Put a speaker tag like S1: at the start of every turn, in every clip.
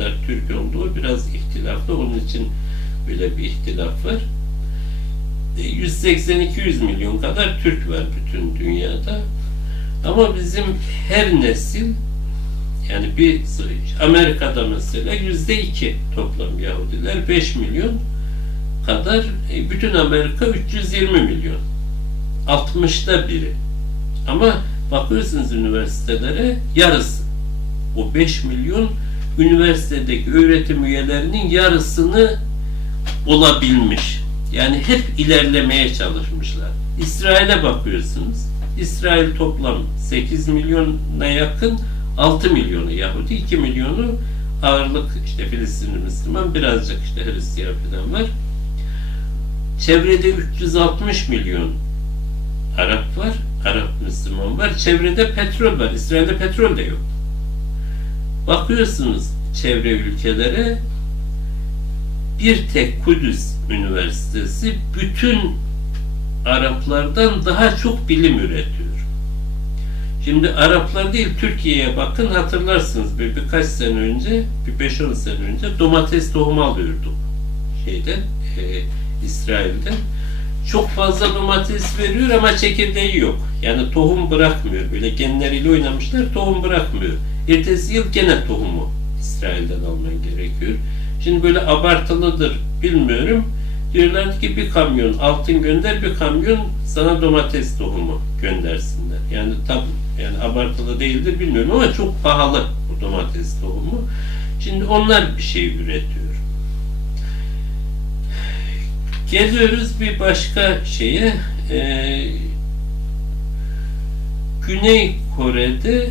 S1: kadar Türk olduğu biraz ihtilaflı. Onun için böyle bir ihtilaf var. E, 180-200 milyon kadar Türk var bütün dünyada. Ama bizim her nesil yani bir Amerika'da mesela yüzde iki toplam Yahudiler 5 milyon kadar e, bütün Amerika 320 milyon. 60'ta biri. Ama bakıyorsunuz üniversitelere yarısı. O 5 milyon üniversitedeki öğretim üyelerinin yarısını olabilmiş. Yani hep ilerlemeye çalışmışlar. İsrail'e bakıyorsunuz. İsrail toplam 8 milyona yakın 6 milyonu Yahudi, 2 milyonu ağırlık işte Filistinli Müslüman, birazcık işte Hristiyan falan var. Çevrede 360 milyon Arap var, Arap Müslüman var. Çevrede petrol var. İsrail'de petrol de yok. Bakıyorsunuz çevre ülkelere bir tek Kudüs Üniversitesi bütün Araplardan daha çok bilim üretiyor. Şimdi Araplar değil Türkiye'ye bakın hatırlarsınız bir birkaç sene önce, bir 5-10 sene önce domates tohumu alıyorduk şeyden, e, İsrail'den. Çok fazla domates veriyor ama çekirdeği yok. Yani tohum bırakmıyor. Böyle genleriyle oynamışlar, tohum bırakmıyor. Ertesi yıl gene tohumu İsrail'den alman gerekiyor. Şimdi böyle abartılıdır bilmiyorum. Diyorlar ki bir kamyon altın gönder, bir kamyon sana domates tohumu göndersinler. Yani tam yani abartılı değildir bilmiyorum ama çok pahalı bu domates tohumu. Şimdi onlar bir şey üretiyor. Geliyoruz bir başka şeye. Ee, Güney Kore'de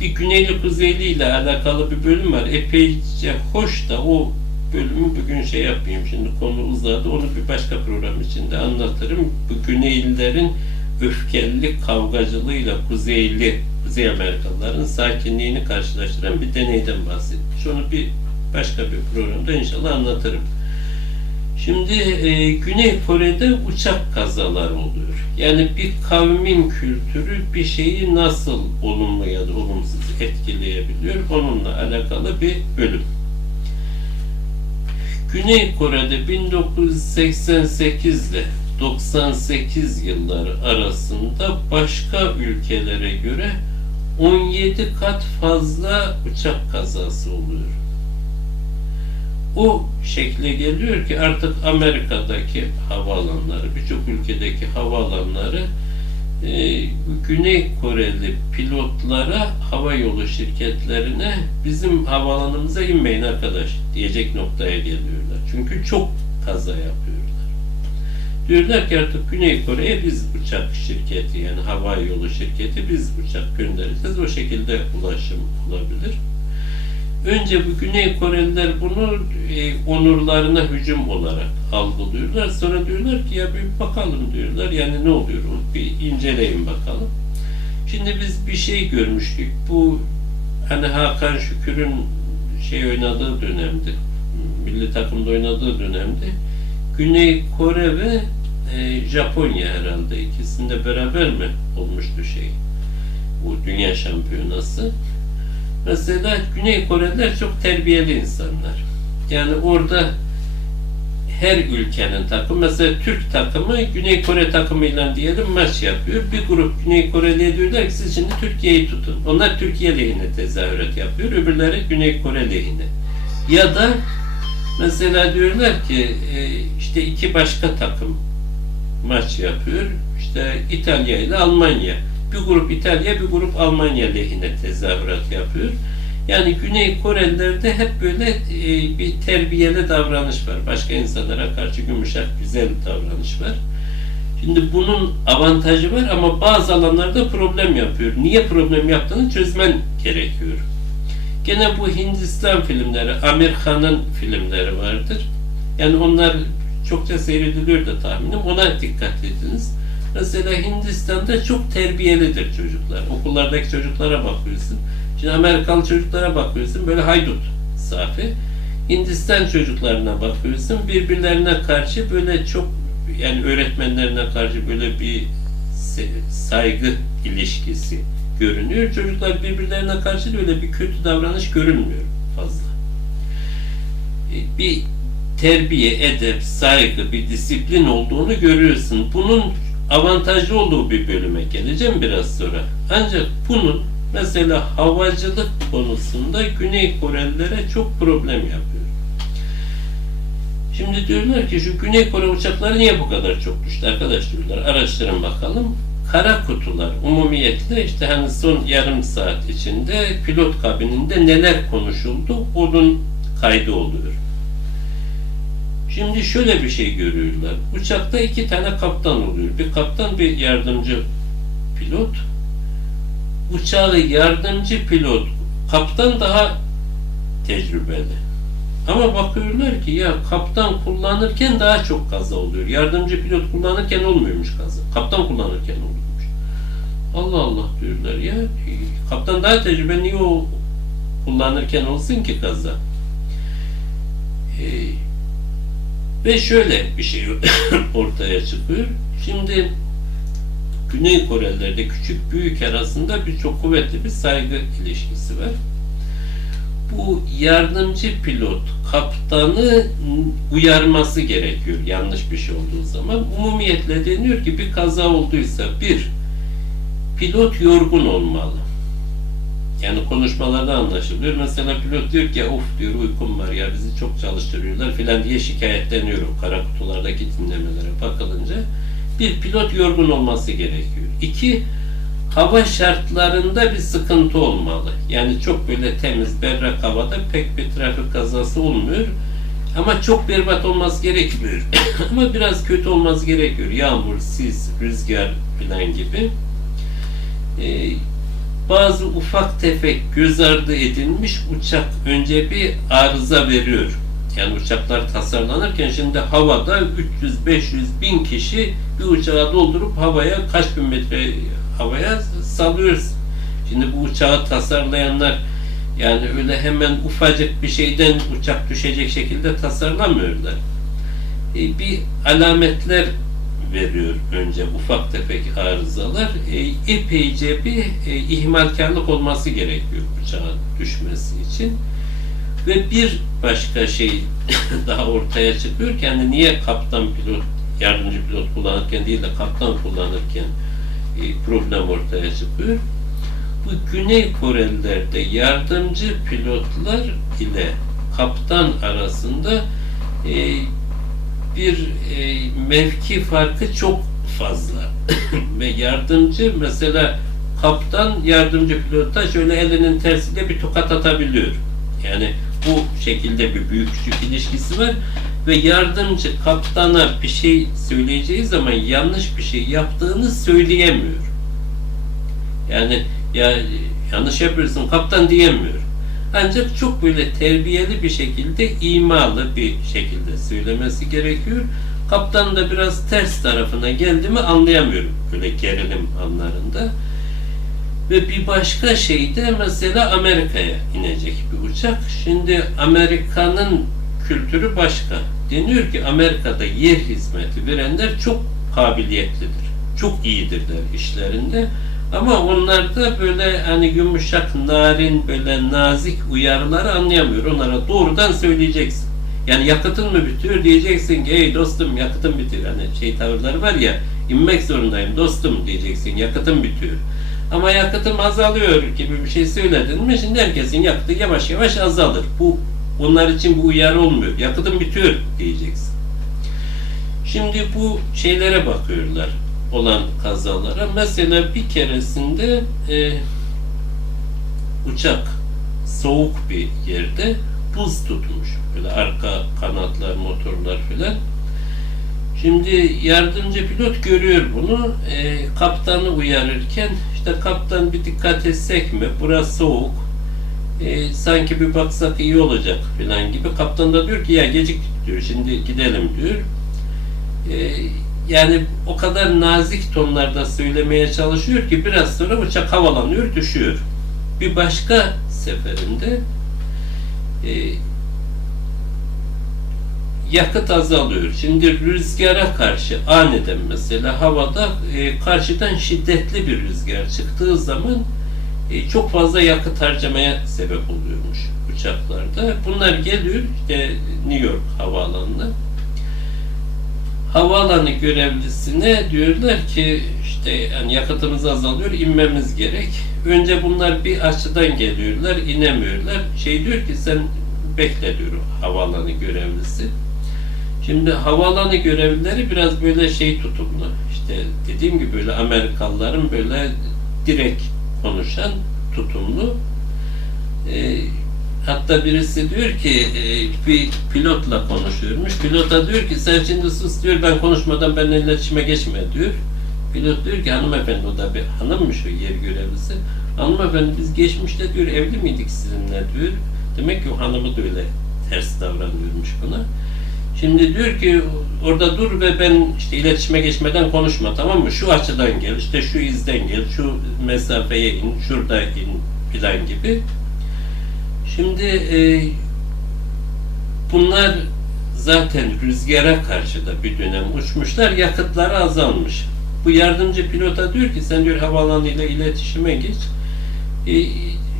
S1: bir Güneyli Kuzeyli ile alakalı bir bölüm var. Epeyce hoş da o bölümü bugün şey yapayım. Şimdi konu uzadı. Onu bir başka program içinde anlatırım. Bu Güneylilerin öfkeli kavgacılığıyla Kuzeyli, Kuzey Amerikalıların sakinliğini karşılaştıran bir deneyden bahsetmiş. Onu bir başka bir programda inşallah anlatırım. Şimdi e, Güney Kore'de uçak kazaları oluyor. Yani bir kavmin kültürü bir şeyi nasıl olumlu ya da olumsuz etkileyebiliyor onunla alakalı bir bölüm. Güney Kore'de 1988 ile 98 yılları arasında başka ülkelere göre 17 kat fazla uçak kazası oluyor. O şekle geliyor ki artık Amerika'daki havaalanları, birçok ülkedeki havaalanları e, Güney Koreli pilotlara, hava yolu şirketlerine bizim havaalanımıza inmeyin arkadaş diyecek noktaya geliyorlar. Çünkü çok kaza yapıyorlar. Diyorlar ki artık Güney Kore'ye biz uçak şirketi yani hava yolu şirketi biz uçak göndereceğiz. O şekilde ulaşım olabilir. Önce bu Güney Koreliler bunu e, onurlarına hücum olarak algılıyorlar. Sonra diyorlar ki ya bir bakalım diyorlar. Yani ne oluyor? Bir inceleyin bakalım. Şimdi biz bir şey görmüştük. Bu hani Hakan Şükür'ün şey oynadığı dönemde, milli takımda oynadığı dönemde Güney Kore ve e, Japonya herhalde ikisinde beraber mi olmuştu şey bu dünya şampiyonası. Mesela Güney Koreliler çok terbiyeli insanlar. Yani orada her ülkenin takımı, mesela Türk takımı Güney Kore takımıyla diyelim maç yapıyor. Bir grup Güney Koreli'ye diyorlar ki siz şimdi Türkiye'yi tutun. Onlar Türkiye lehine tezahürat yapıyor, öbürleri Güney Kore lehine. Ya da mesela diyorlar ki e, işte iki başka takım maç yapıyor. İşte İtalya ile Almanya bir grup İtalya, bir grup Almanya lehine tezahürat yapıyor. Yani Güney Korelilerde hep böyle e, bir terbiyeli davranış var. Başka insanlara karşı yumuşak, güzel davranış var. Şimdi bunun avantajı var ama bazı alanlarda problem yapıyor. Niye problem yaptığını çözmen gerekiyor. Gene bu Hindistan filmleri, Amir Khan'ın filmleri vardır. Yani onlar çokça seyrediliyor da tahminim. Ona dikkat ediniz. Mesela Hindistan'da çok terbiyelidir çocuklar. Okullardaki çocuklara bakıyorsun. Şimdi Amerikalı çocuklara bakıyorsun böyle haydut safi. Hindistan çocuklarına bakıyorsun birbirlerine karşı böyle çok yani öğretmenlerine karşı böyle bir saygı ilişkisi görünüyor. Çocuklar birbirlerine karşı da öyle bir kötü davranış görünmüyor fazla. E, Bir terbiye, edep, saygı, bir disiplin olduğunu görüyorsun. Bunun avantajlı olduğu bir bölüme geleceğim biraz sonra. Ancak bunun mesela havacılık konusunda Güney Korelilere çok problem yapıyor. Şimdi diyorlar ki şu Güney Kore uçakları niye bu kadar çok düştü arkadaş diyorlar. Araştırın bakalım. Kara kutular umumiyetle işte hani son yarım saat içinde pilot kabininde neler konuşuldu onun kaydı oluyor. Şimdi şöyle bir şey görüyorlar. Uçakta iki tane kaptan oluyor. Bir kaptan bir yardımcı pilot. Uçağı yardımcı pilot kaptan daha tecrübeli. Ama bakıyorlar ki ya kaptan kullanırken daha çok kaza oluyor. Yardımcı pilot kullanırken olmuyormuş kaza. Kaptan kullanırken oluyormuş. Allah Allah diyorlar ya. Kaptan daha tecrübeli niye o kullanırken olsun ki kaza? Ee, ve şöyle bir şey ortaya çıkıyor. Şimdi Güney Korelilerde küçük büyük arasında birçok kuvvetli bir saygı ilişkisi var. Bu yardımcı pilot kaptanı uyarması gerekiyor yanlış bir şey olduğu zaman. Umumiyetle deniyor ki bir kaza olduysa bir pilot yorgun olmalı. Yani konuşmalarda anlaşılıyor. Mesela pilot diyor ki of diyor uykum var ya bizi çok çalıştırıyorlar filan diye şikayetleniyor o kara kutulardaki dinlemelere bakılınca. Bir pilot yorgun olması gerekiyor. İki, hava şartlarında bir sıkıntı olmalı. Yani çok böyle temiz, berrak havada pek bir trafik kazası olmuyor. Ama çok berbat olması gerekmiyor. Ama biraz kötü olması gerekiyor. Yağmur, sis, rüzgar filan gibi. Ee, bazı ufak tefek göz ardı edilmiş uçak önce bir arıza veriyor. Yani uçaklar tasarlanırken şimdi havada 300, 500, 1000 kişi bir uçağa doldurup havaya kaç bin metre havaya salıyoruz. Şimdi bu uçağı tasarlayanlar yani öyle hemen ufacık bir şeyden uçak düşecek şekilde tasarlamıyorlar. E, bir alametler veriyor önce ufak tefek arızalar. E, epeyce bir e, ihmalkarlık olması gerekiyor uçağın düşmesi için. Ve bir başka şey daha ortaya çıkıyor ki hani niye kaptan pilot, yardımcı pilot kullanırken değil de kaptan kullanırken e, problem ortaya çıkıyor. Bu Güney Korelilerde yardımcı pilotlar ile kaptan arasında e, bir e, mevki farkı çok fazla. Ve yardımcı mesela kaptan yardımcı pilota şöyle elinin tersiyle bir tokat atabiliyor. Yani bu şekilde bir büyük küçük ilişkisi var ve yardımcı kaptana bir şey söyleyeceği zaman yanlış bir şey yaptığını söyleyemiyor. Yani ya yanlış yapıyorsun kaptan diyemiyor. Ancak çok böyle terbiyeli bir şekilde imalı bir şekilde söylemesi gerekiyor. Kaptan da biraz ters tarafına geldi mi anlayamıyorum böyle gerilim anlarında. Ve bir başka şey de mesela Amerika'ya inecek bir uçak. Şimdi Amerika'nın kültürü başka. Deniyor ki Amerika'da yer hizmeti verenler çok kabiliyetlidir. Çok iyidirler işlerinde. Ama onlar da böyle hani yumuşak, narin, böyle nazik uyarıları anlayamıyor. Onlara doğrudan söyleyeceksin. Yani yakıtın mı bitiyor diyeceksin ki ey dostum yakıtın bitiyor. Hani şey tavırları var ya inmek zorundayım dostum diyeceksin yakıtın bitiyor. Ama yakıtım azalıyor gibi bir şey söyledin mi şimdi herkesin yakıtı yavaş yavaş azalır. Bu onlar için bu uyarı olmuyor. Yakıtım bitiyor diyeceksin. Şimdi bu şeylere bakıyorlar olan kazalara. Mesela bir keresinde e, uçak soğuk bir yerde buz tutmuş. Böyle arka kanatlar, motorlar filan. Şimdi yardımcı pilot görüyor bunu. E, kaptanı uyarırken işte kaptan bir dikkat etsek mi? Burası soğuk. E, sanki bir baksak iyi olacak filan gibi. Kaptan da diyor ki ya geciktik diyor. Şimdi gidelim diyor. E, yani o kadar nazik tonlarda söylemeye çalışıyor ki biraz sonra uçak havalanıyor, düşüyor. Bir başka seferinde e, yakıt azalıyor. Şimdi rüzgara karşı aniden mesela havada e, karşıdan şiddetli bir rüzgar çıktığı zaman e, çok fazla yakıt harcamaya sebep oluyormuş uçaklarda. Bunlar geliyor işte New York havaalanına. Havaalanı görevlisine diyorlar ki işte yani yakıtımız azalıyor, inmemiz gerek. Önce bunlar bir açıdan geliyorlar, inemiyorlar. Şey diyor ki sen bekle diyor havaalanı görevlisi. Şimdi havaalanı görevlileri biraz böyle şey tutumlu. İşte dediğim gibi böyle Amerikalıların böyle direkt konuşan tutumlu. Ee, hatta birisi diyor ki e, bir pilotla konuşuyormuş. Pilota diyor ki sen şimdi sus diyor ben konuşmadan benimle iletişime geçme diyor. Pilot diyor ki hanımefendi o da bir hanımmış o yer görevlisi. Hanımefendi biz geçmişte diyor evli miydik sizinle diyor. Demek ki o hanımı da öyle ters davranıyormuş buna. Şimdi diyor ki orada dur ve ben işte iletişime geçmeden konuşma tamam mı? Şu açıdan gel, işte şu izden gel, şu mesafeye in, şurada in filan gibi. Şimdi e, bunlar zaten rüzgara karşı da bir dönem uçmuşlar, yakıtları azalmış. Bu yardımcı pilota diyor ki sen diyor havaalanıyla iletişime geç. E,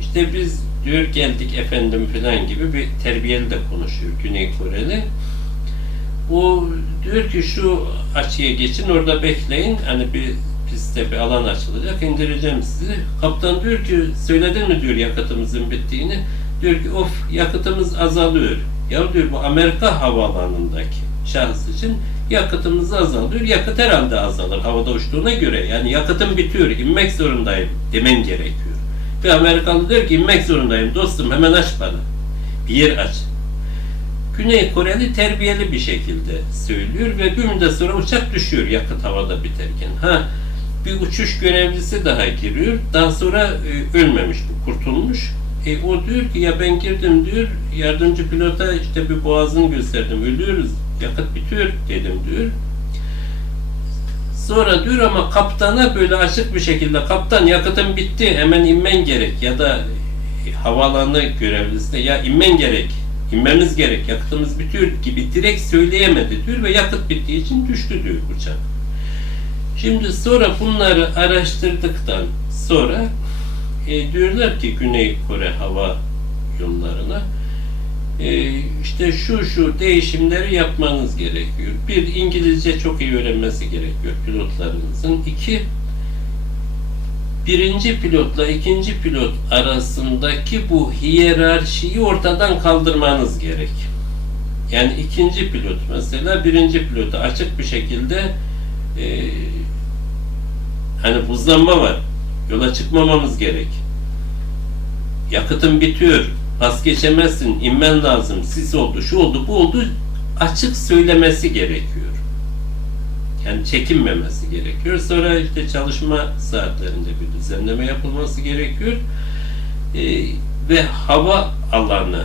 S1: işte biz diyor geldik efendim filan gibi bir terbiyeli de konuşuyor Güney Koreli. O diyor ki şu açıya geçin orada bekleyin. Hani bir pistte bir alan açılacak indireceğim sizi. Kaptan diyor ki söyledin mi diyor yakıtımızın bittiğini. Diyor ki of yakıtımız azalıyor. Ya diyor bu Amerika havaalanındaki şahıs için yakıtımız azalıyor. Yakıt herhalde azalır havada uçtuğuna göre. Yani yakıtım bitiyor inmek zorundayım demen gerekiyor. Bir Amerikalı diyor ki inmek zorundayım dostum hemen aç bana. Bir yer aç. Güney Koreli terbiyeli bir şekilde söylüyor ve bir müddet sonra uçak düşüyor yakıt havada biterken. Ha bir uçuş görevlisi daha giriyor. Daha sonra e, ölmemiş bu, kurtulmuş. E, o diyor ki ya ben girdim diyor, yardımcı pilota işte bir boğazını gösterdim, ölüyoruz, yakıt bitiyor dedim diyor. Sonra diyor ama kaptana böyle açık bir şekilde kaptan yakıtım bitti hemen inmen gerek ya da e, havaalanı görevlisine ya inmen gerek inmemiz gerek yakıtımız bitiyor gibi direkt söyleyemedi diyor ve yakıt bittiği için düştü diyor uçak. Şimdi sonra bunları araştırdıktan sonra e, diyorlar ki Güney Kore hava yollarına e, işte şu şu değişimleri yapmanız gerekiyor. Bir, İngilizce çok iyi öğrenmesi gerekiyor pilotlarınızın. İki, birinci pilotla ikinci pilot arasındaki bu hiyerarşiyi ortadan kaldırmanız gerek. Yani ikinci pilot mesela birinci pilota açık bir şekilde e, hani buzlanma var. Yola çıkmamamız gerek. Yakıtın bitiyor. Pas geçemezsin. inmen lazım. Sis oldu, şu oldu, bu oldu. Açık söylemesi gerekiyor. Yani çekinmemesi gerekiyor. Sonra işte çalışma saatlerinde bir düzenleme yapılması gerekiyor. Ee, ve hava alanı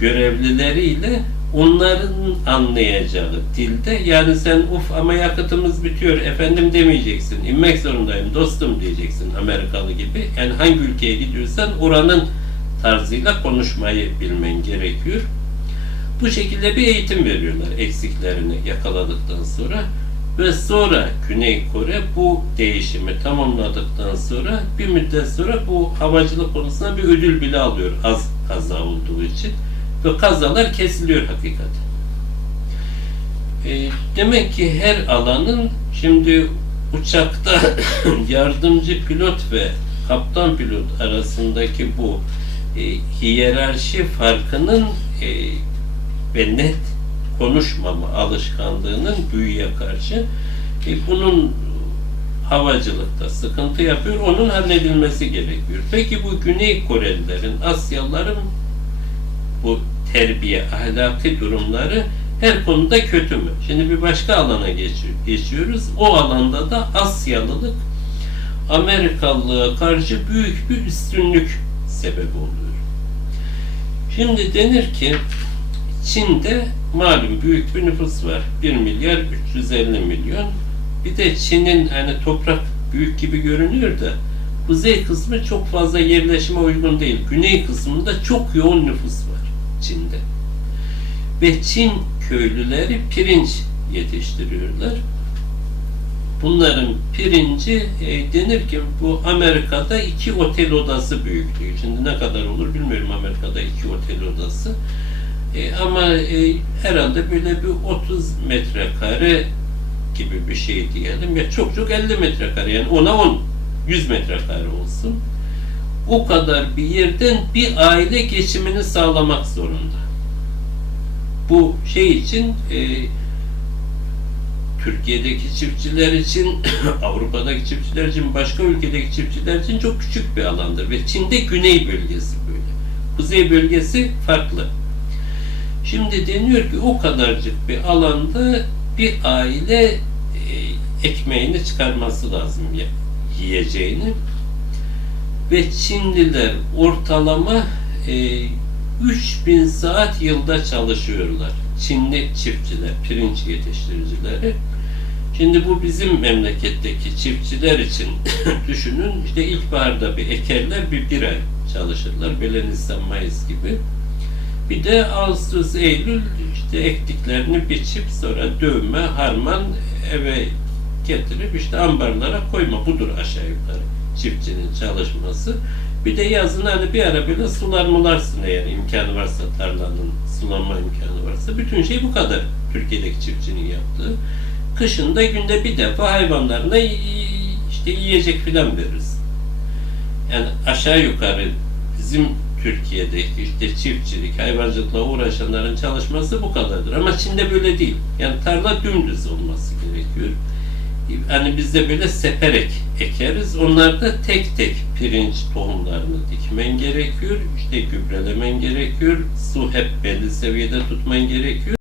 S1: görevlileriyle onların anlayacağı dilde yani sen uf ama yakıtımız bitiyor efendim demeyeceksin. inmek zorundayım dostum diyeceksin Amerikalı gibi. Yani hangi ülkeye gidiyorsan oranın tarzıyla konuşmayı bilmen gerekiyor. Bu şekilde bir eğitim veriyorlar eksiklerini yakaladıktan sonra. Ve sonra Güney Kore bu değişimi tamamladıktan sonra bir müddet sonra bu havacılık konusunda bir ödül bile alıyor az kaza olduğu için. Ve kazalar kesiliyor hakikaten. E, demek ki her alanın şimdi uçakta yardımcı pilot ve kaptan pilot arasındaki bu e, hiyerarşi farkının e, ve net konuşmama alışkanlığının büyüye karşı e, bunun havacılıkta sıkıntı yapıyor. Onun halledilmesi gerekiyor. Peki bu Güney Korelilerin, Asyalıların bu terbiye, ahlaki durumları her konuda kötü mü? Şimdi bir başka alana geçiyoruz. O alanda da Asyalılık Amerikalılığa karşı büyük bir üstünlük sebebi oluyor. Şimdi denir ki Çin'de malum büyük bir nüfus var. 1 milyar 350 milyon. Bir de Çin'in hani toprak büyük gibi görünüyor da kuzey kısmı çok fazla yerleşime uygun değil. Güney kısmında çok yoğun nüfus var Çin'de. Ve köylüleri pirinç yetiştiriyorlar. Bunların pirinci e, denir ki bu Amerika'da iki otel odası büyüklüğü. Şimdi ne kadar olur bilmiyorum Amerika'da iki otel odası. E, ama e, herhalde böyle bir 30 metrekare gibi bir şey diyelim. Ya çok çok 50 metrekare yani ona 10 100 metrekare olsun. O kadar bir yerden bir aile geçimini sağlamak zorunda. Bu şey için e, Türkiye'deki çiftçiler için, Avrupa'daki çiftçiler için, başka ülkedeki çiftçiler için çok küçük bir alandır. Ve Çin'de güney bölgesi böyle. Kuzey bölgesi farklı. Şimdi deniyor ki o kadarcık bir alanda bir aile e, ekmeğini çıkarması lazım yiyeceğini. Ve Çinliler ortalama e, 3000 saat yılda çalışıyorlar. Çinli çiftçiler, pirinç yetiştiricileri. Şimdi bu bizim memleketteki çiftçiler için düşünün işte ilkbaharda bir ekerler bir bir ay çalışırlar. Böyle Nisan, Mayıs gibi. Bir de Ağustos, Eylül işte ektiklerini biçip sonra dövme, harman eve getirip işte ambarlara koyma. Budur aşağı yukarı çiftçinin çalışması. Bir de yazın hani bir ara böyle sular mularsın eğer imkanı varsa tarlanın sulanma imkanı varsa. Bütün şey bu kadar Türkiye'deki çiftçinin yaptığı. Kışın da günde bir defa hayvanlarına işte yiyecek filan veririz. Yani aşağı yukarı bizim Türkiye'deki işte çiftçilik, hayvancılıkla uğraşanların çalışması bu kadardır. Ama Çin'de böyle değil. Yani tarla dümdüz olması gerekiyor. Hani bizde böyle seperek ekeriz. Onlarda tek tek pirinç tohumlarını dikmen gerekiyor. İşte gübrelemen gerekiyor. Su hep belli seviyede tutman gerekiyor.